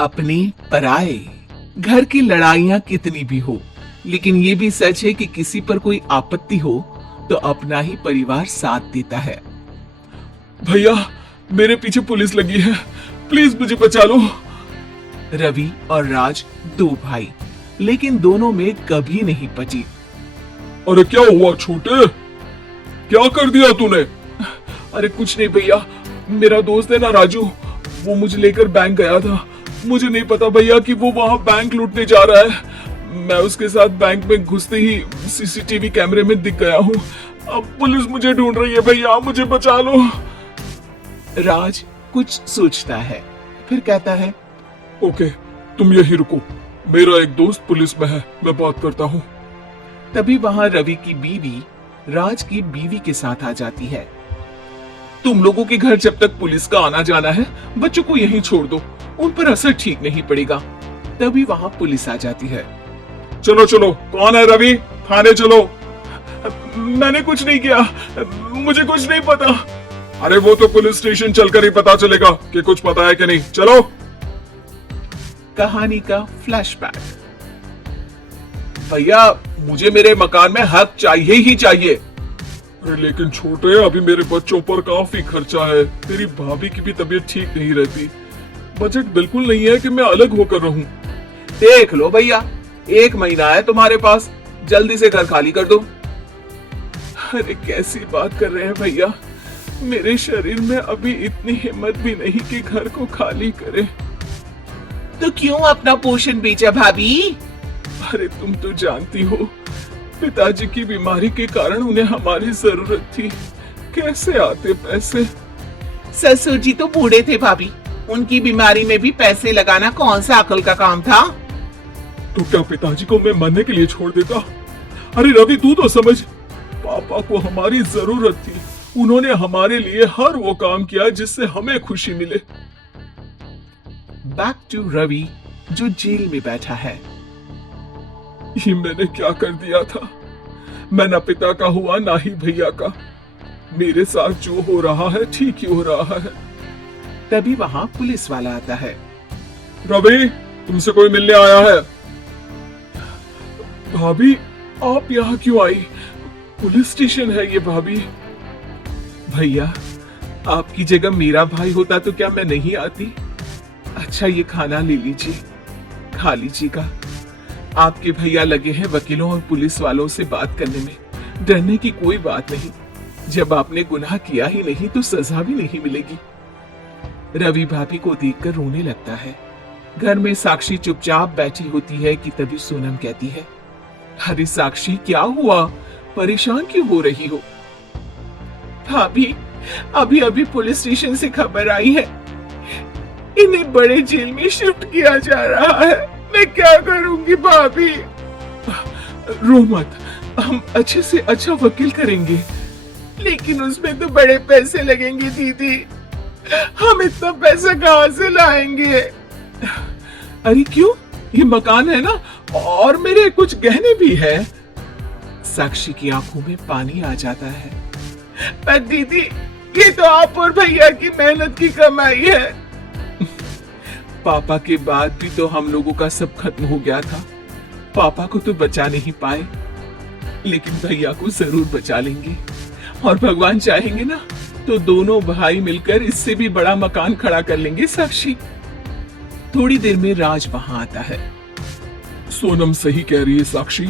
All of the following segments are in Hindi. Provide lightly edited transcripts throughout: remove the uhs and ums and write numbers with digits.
अपने पराए। घर की लड़ाइयां कितनी भी हो, लेकिन ये भी सच है कि किसी पर कोई आपत्ति हो तो अपना ही परिवार साथ देता है। भैया, मेरे पीछे पुलिस लगी है, प्लीज मुझे बचा लो। रवि और राज दो भाई, लेकिन दोनों में कभी नहीं पची। अरे क्या हुआ छोटे, क्या कर दिया तूने? अरे कुछ नहीं भैया, मेरा दोस्त है ना राजू, वो मुझे लेकर बैंक गया था। मुझे नहीं पता भैया कि वो वहां बैंक लूटने जा रहा है। मैं उसके साथ बैंक में घुसते ही सीसीटीवी कैमरे में दिख गया हूँ। अब पुलिस मुझे ढूंढ रही है भैया, मुझे बचा लो। राज कुछ सोचता है, फिर कहता है, ओके, तुम यही रुको, मेरा एक दोस्त पुलिस में है, मैं बात करता हूँ। तभी वहां रवि की बीवी राज की बीवी के साथ आ जाती है। तुम लोगों के घर जब तक पुलिस का आना जाना है, बच्चों को यहीं छोड़ दो, उन पर असर ठीक नहीं पड़ेगा। तभी वहां पुलिस आ जाती है। चलो चलो, कौन है रवि, थाने चलो। मैंने कुछ नहीं किया, मुझे कुछ नहीं पता। अरे वो तो पुलिस स्टेशन चलकर ही पता चलेगा कि कुछ पता है कि नहीं, चलो। कहानी का फ्लैशबैक। भैया, मुझे मेरे मकान में हक चाहिए ही चाहिए। अरे लेकिन छोटे, अभी मेरे बच्चों पर काफी खर्चा है, तेरी भाभी की भी तबीयत ठीक नहीं रहती, बजट बिल्कुल नहीं है कि मैं अलग होकर रहूं। देख लो भैया, 1 महीना है तुम्हारे पास, जल्दी से घर खाली कर दो। अरे कैसी बात कर रहे हैं भैया, मेरे शरीर में अभी इतनी हिम्मत भी नहीं कि घर को खाली करे। तो क्यों अपना पोषण बेचा भाभी? अरे तुम तो जानती हो, पिताजी की बीमारी के कारण उन्हें हमारी जरूरत थी, कैसे आते पैसे। ससुर जी तो बूढ़े थे भाभी, उनकी बीमारी में भी पैसे लगाना कौन सा अकल का काम था। तो क्या पिताजी को मैं मरने के लिए छोड़ देता? अरे रवि, तू तो समझ, पापा को हमारी जरूरत थी, उन्होंने हमारे लिए हर वो काम किया जिससे हमें खुशी मिले। बैक टू रवि, जो जेल में बैठा है। ये मैंने क्या कर दिया था? मैं ना पिता का हुआ ना ही भैया का, मेरे साथ जो हो रहा है ठीक ही हो रहा है। तभी वहां पुलिस वाला आता है। रवि, तुमसे कोई मिलने आया है। भाभी, आप यहाँ क्यों आई? पुलिस स्टेशन है ये भाभी। भैया, आपकी जगह मेरा भाई होता तो क्या मैं नहीं आती? अच्छा, ये खाना ले लीजिए, खा लीजिएगा। आपके भैया लगे हैं वकीलों और पुलिस वालों से बात करने में, डरने की कोई बात नहीं। जब आपने गुनाह किया ही नहीं तो सजा भी नहीं मिलेगी। रवि भाभी को देखकर रोने लगता है। घर में साक्षी चुपचाप बैठी होती है कि तभी सोनम कहती है, अरे साक्षी, क्या हुआ, परेशान क्यों हो रही हो? भाभी, अभी अभी पुलिस स्टेशन से खबर आई है, इन्हें बड़े जेल में शिफ्ट किया जा रहा है। मैं क्या करूंगी भाभी? रो मत, हम अच्छे से अच्छा वकील करेंगे। लेकिन उसमें तो बड़े पैसे लगेंगे दीदी, हम इतना पैसा कहां से लाएंगे? अरे क्यों, ये मकान है ना, और मेरे कुछ गहने भी है। साक्षी की आंखों में पानी आ जाता है। पर दीदी, ये तो आप और भैया की मेहनत की कमाई है। पापा के बाद भी तो हम लोगों का सब खत्म हो गया था। पापा को तो बचा नहीं पाए, लेकिन भैया को जरूर बचा लेंगे, और भगवान चाहेंगे ना तो दोनों भाई मिलकर इससे भी बड़ा मकान खड़ा कर लेंगे। साक्षी। थोड़ी देर में राज वहां आता है। सोनम सही कह रही है साक्षी,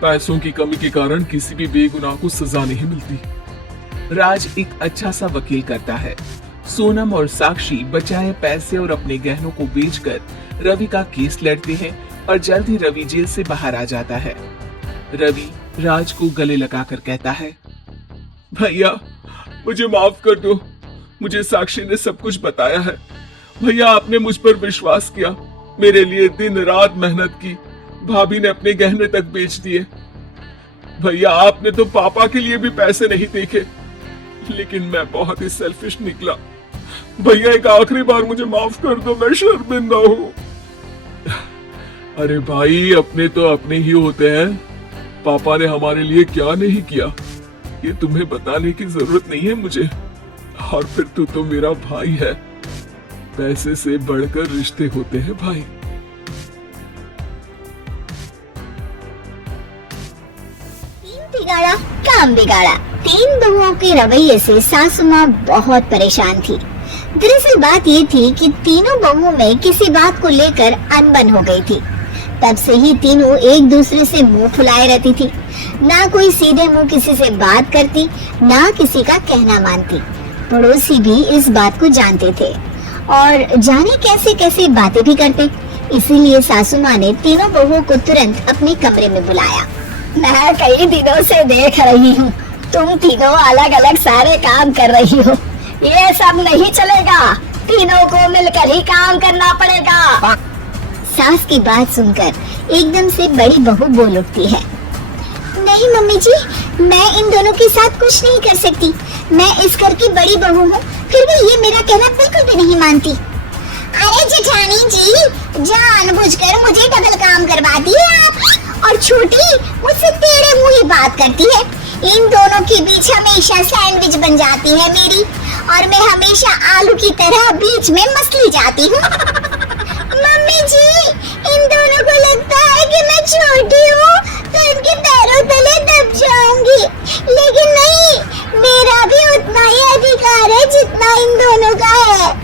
पैसों की कमी के कारण किसी भी बेगुनाह को सजा नहीं मिलती। राज एक अच्छा सा वकील करता है। सोनम और साक्षी बचाए पैसे और अपने गहनों को बेचकर रवि का केस लड़ते हैं और जल्द ही रवि जेल से बाहर आ जाता है। रवि राज को गले लगाकर कहता है, भैया मुझे माफ कर दो, मुझे साक्षी ने सब कुछ बताया है। भैया, आपने मुझ पर विश्वास किया, मेरे लिए दिन रात मेहनत की, भाभी ने अपने गहने तक बेच दिए। भैया, आपने तो पापा के लिए भी पैसे नहीं देखे, लेकिन मैं बहुत ही सेल्फिश निकला। भैया, एक आखिरी बार मुझे माफ कर दो, मैं शर्मिंदा हूँ। अरे भाई, अपने तो अपने ही होते हैं, पापा ने हमारे लिए क्या नहीं किया ये तुम्हें बताने की जरूरत नहीं है मुझे, और फिर तू तो मेरा भाई है। पैसे से बढ़कर रिश्ते होते हैं भाई। बिगाड़ा काम बिगाड़ा। 3 बहुओं के रवैये से सासू माँ बहुत परेशान थी। दरअसल बात ये थी कि तीनों बहुओं में किसी बात को लेकर अनबन हो गई थी। तब से ही तीनों एक दूसरे से मुंह फुलाए रहती थी। ना कोई सीधे मुंह किसी से बात करती, ना किसी का कहना मानती। पड़ोसी भी इस बात को जानते थे और जाने कैसे कैसे बातें भी करते। इसीलिए सासू माँ ने तीनों बहुओं को तुरंत अपने कमरे में बुलाया। मैं कई दिनों से देख रही हूँ, तुम तीनों अलग अलग सारे काम कर रही हो। ये सब नहीं चलेगा, तीनों को मिलकर ही काम करना पड़ेगा। सास की बात सुनकर एकदम से बड़ी बहू बोल उठती है। नहीं मम्मी जी, मैं इन दोनों के साथ कुछ नहीं कर सकती। मैं इस घर की बड़ी बहू हूँ, फिर भी ये मेरा कहना बिल्कुल भी नहीं मानती। अरे जेठानी जी, जानबूझकर मुझे डबल काम करवाती है आप। और छोटी मुझसे टेढ़े मुंह ही बात करती है। इन दोनों के बीच हमेशा सैंडविच बन जाती है मेरी, और मैं हमेशा आलू की तरह बीच में मसली जाती हूँ। मम्मी जी, इन दोनों को लगता है कि मैं छोटी हूँ तो इनके पैरों तले दब जाऊंगी, लेकिन नहीं, मेरा भी उतना ही अधिकार है जितना इन दोनों का है।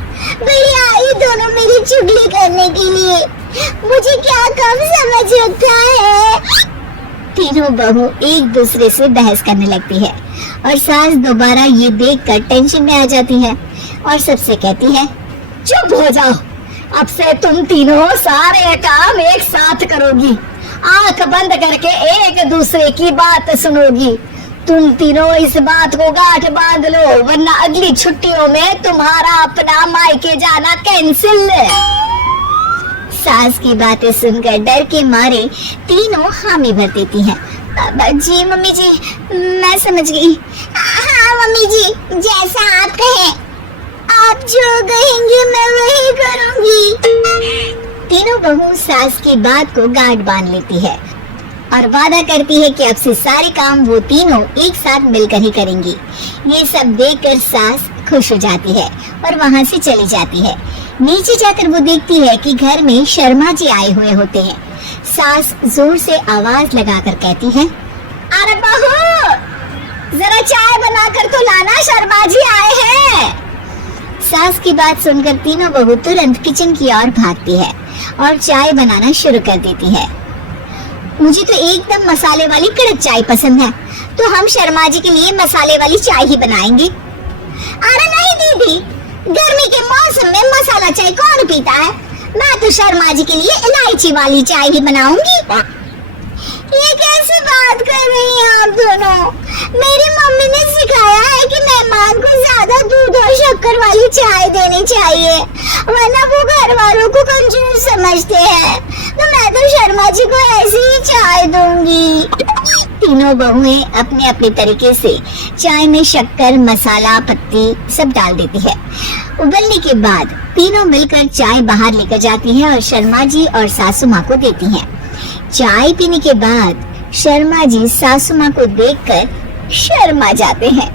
भैया ये दोनों मेरी चुगली करने के लिए मुझे क्या कम समझ रखा है। तीनों बहू एक दूसरे से बहस करने लगती है और सास दोबारा ये देखकर टेंशन में आ जाती है और सबसे कहती है, चुप हो जाओ, अब से तुम तीनों सारे काम एक साथ करोगी, आंख बंद करके एक दूसरे की बात सुनोगी। तुम तीनों इस बात को गांठ बांध लो, वरना अगली छुट्टियों में तुम्हारा अपना मायके जाना कैंसिल। सास की बातें सुनकर डर के मारे तीनों हामी भर देती हैं। जी मम्मी जी, मैं समझ गई। हाँ मम्मी जी, जैसा आप कहें, आप जो कहेंगे मैं वही करूंगी। तीनों बहू सास की बात को गांठ बांध लेती है और वादा करती है कि अब से सारे काम वो तीनों एक साथ मिलकर ही करेंगी। ये सब देखकर सास खुश हो जाती है और वहाँ से चली जाती है। नीचे जाकर वो देखती है कि घर में शर्मा जी आए हुए होते हैं। सास जोर से आवाज लगाकर कहती है, अरे बहू, जरा चाय बनाकर तो लाना, शर्मा जी आए हैं। सास की बात सुनकर तीनों बहू तुरंत किचन की ओर भागती है और चाय बनाना शुरू कर देती है। मुझे तो एकदम मसाले वाली कड़क चाय पसंद है, तो हम शर्मा जी के लिए मसाले वाली चाय ही बनाएंगे। अरे नहीं दीदी, गर्मी के मौसम में मसाला चाय कौन पीता है? मैं तो शर्मा जी के लिए इलायची वाली चाय ही बनाऊंगी। ये कैसी बात कर रही हैं आप दोनों? मेरी मम्मी ने सिखाया है कि मेहमान को ज्यादा दूध और शक्कर वाली चाय देनी चाहिए, वरना वो घर वालों को कंजूस समझते हैं। तो मैं तो शर्मा जी को ऐसी ही चाय दूंगी। तीनों बहुएं अपने अपने तरीके से चाय में शक्कर, मसाला, पत्ती सब डाल देती है। उबलने के बाद तीनों मिलकर चाय बाहर लेकर जाती है और शर्मा जी और सासू माँ को देती हैं। चाय पीने के बाद शर्मा जी सासू माँ को देखकर शर्मा जाते हैं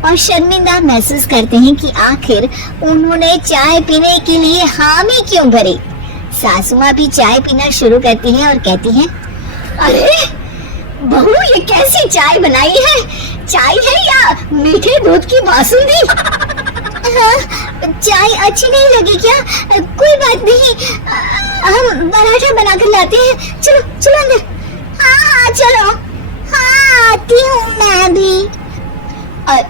और शर्मिंदा महसूस करते हैं कि आखिर उन्होंने चाय पीने के लिए हामी क्यों भरी। सासू माँ भी चाय पीना शुरू करती हैं और कहती हैं, अरे बहू, ये कैसी चाय बनाई है? चाय है या मीठे दूध की बासुंदी? हाँ, चाय अच्छी नहीं लगी क्या? कोई बात नहीं, हम पराठा बनाकर लाते हैं। चलो चलो अंदर। हाँ चलो। हाँ आती हूँ मैं भी।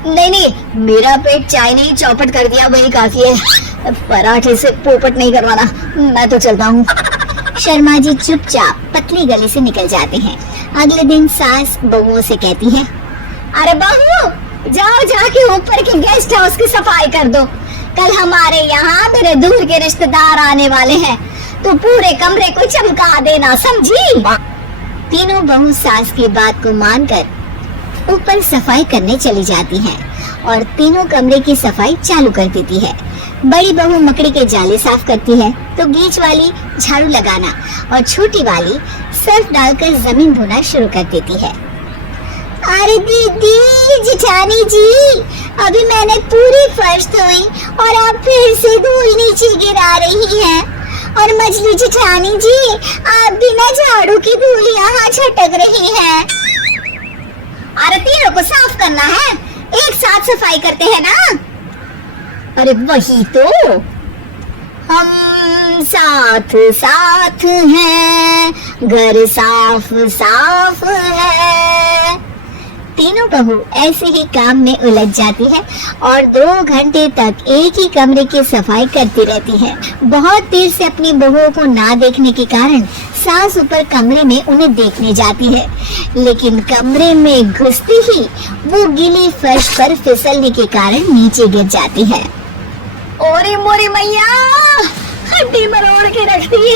नहीं नहीं, मेरा पेट चाय ने चौपट कर दिया, वही काफी है। पराठे से पोपट नहीं करवाना, मैं तो चलता हूँ। शर्मा जी चुपचाप पतली गली से निकल जाते हैं। अगले दिन सास बहुओं से कहती है, अरे बहू, जाओ जाके ऊपर के गेस्ट हाउस की सफाई कर दो। कल हमारे यहाँ मेरे दूर के रिश्तेदार आने वाले हैं, तो पूरे कमरे को चमका देना, समझी? तीनों बहू सास की बात को मानकर ऊपर सफाई करने चली जाती हैं और तीनों कमरे की सफाई चालू कर देती है। बड़ी बहू मकड़ी के जाले साफ करती है, तो बीच वाली झाड़ू लगाना और छोटी वाली सर्फ डालकर जमीन धोना शुरू कर देती है। अरे दीदी, जेठानी जी, अभी मैंने पूरी फर्श धोई और आप फिर से धूल नीचे गिरा रही हैं। और मछली जेठानी जी, आप बिना झाड़ू की धूल यहाँ छटक रही हैं। अरे तीनों को साफ करना है, एक साथ सफाई करते हैं ना। अरे वही तो, हम साथ साथ हैं, घर साफ साफ है। तीनों बहू ऐसे ही काम में उलझ जाती है और 2 घंटे तक एक ही कमरे की सफाई करती रहती है। बहुत देर से अपनी बहुओं को ना देखने के कारण सास ऊपर कमरे में उन्हें देखने जाती है, लेकिन कमरे में घुसती ही वो गीली फर्श पर फिसलने के कारण नीचे गिर जाती है। ओरे मोरे मैया, हड्डी मरोड़ के रख दी।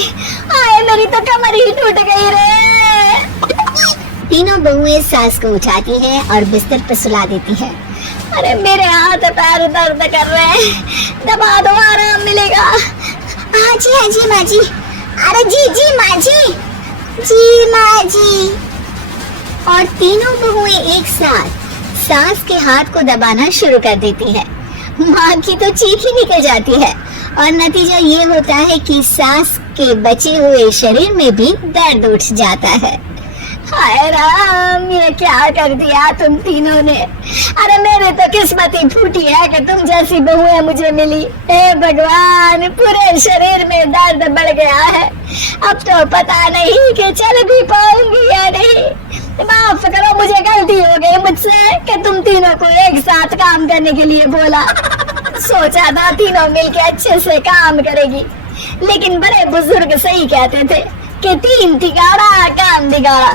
आए मेरी तो कमर ही टूट गई रे। तीनों बहुएं सास को उठाती हैं और बिस्तर पर सुला देती हैं। अरे मेरे हाथ पैर दर्द कर रहे हैं, दबा दो आराम मिलेगा। हाँ जी माँ जी। अरे जी माँ जी, जी माँ जी। और तीनों बहुएं एक साथ सास के हाथ को दबाना शुरू कर देती है। माँ की तो चीख ही निकल जाती है और नतीजा ये होता है कि सास के बचे हुए शरीर में भी दर्द उठ जाता है। हाय राम, ये क्या कर दिया तुम तीनों ने। अरे मेरे तो किस्मत ही फूटी है कि तुम जैसी बहुएं मुझे मिली। हे भगवान, पूरे शरीर में दर्द बढ़ गया है। अब तो पता नहीं कि चल भी पाऊंगी या नहीं। माफ करो, मुझे गलती हो गई मुझसे कि तुम तीनों को एक साथ काम करने के लिए बोला। सोचा था तीनों मिलके अच्छे से काम करेगी, लेकिन बड़े बुजुर्ग सही कहते थे कि 3 तिगाड़ा काम बिगाड़ा।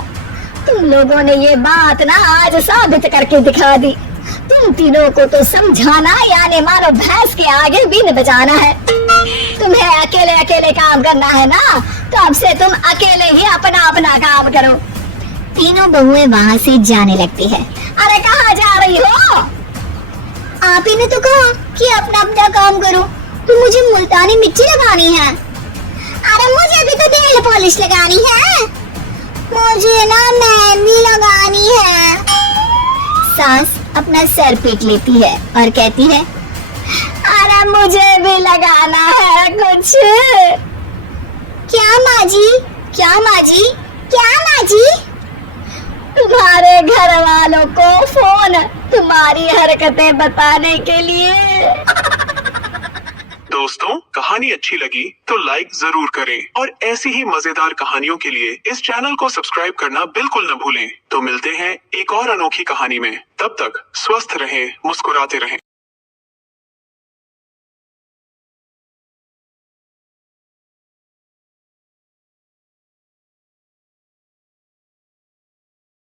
तुम लोगों ने ये बात ना आज साबित करके दिखा दी। तुम तीनों को तो समझाना यानी मानो भैंस के आगे बीन बजाना है। तुम्हें अकेले अकेले काम करना है ना, तो अब से तुम अकेले ही अपना अपना काम करो। तीनों बहुएं वहाँ से जाने लगती है। अरे कहाँ जा रही हो? आप ही ने तो कहा कि अपना अपना काम करो, तो मुझे मुल्तानी मिट्टी लगानी है। अरे मुझे भी तो नेल पॉलिश लगानी है। मुझे ना मेहंदी लगानी है। सास अपना सर पीट लेती है और कहती है, अरे मुझे भी लगाना है कुछ। क्या माँ जी, क्या माँ जी, क्या माँ जी? तुम्हारे घर वालों को फोन तुम्हारी हरकतें बताने के लिए। दोस्तों, कहानी अच्छी लगी तो लाइक जरूर करें और ऐसी ही मजेदार कहानियों के लिए इस चैनल को सब्सक्राइब करना बिल्कुल न भूलें। तो मिलते हैं एक और अनोखी कहानी में। तब तक स्वस्थ रहें, मुस्कुराते रहें।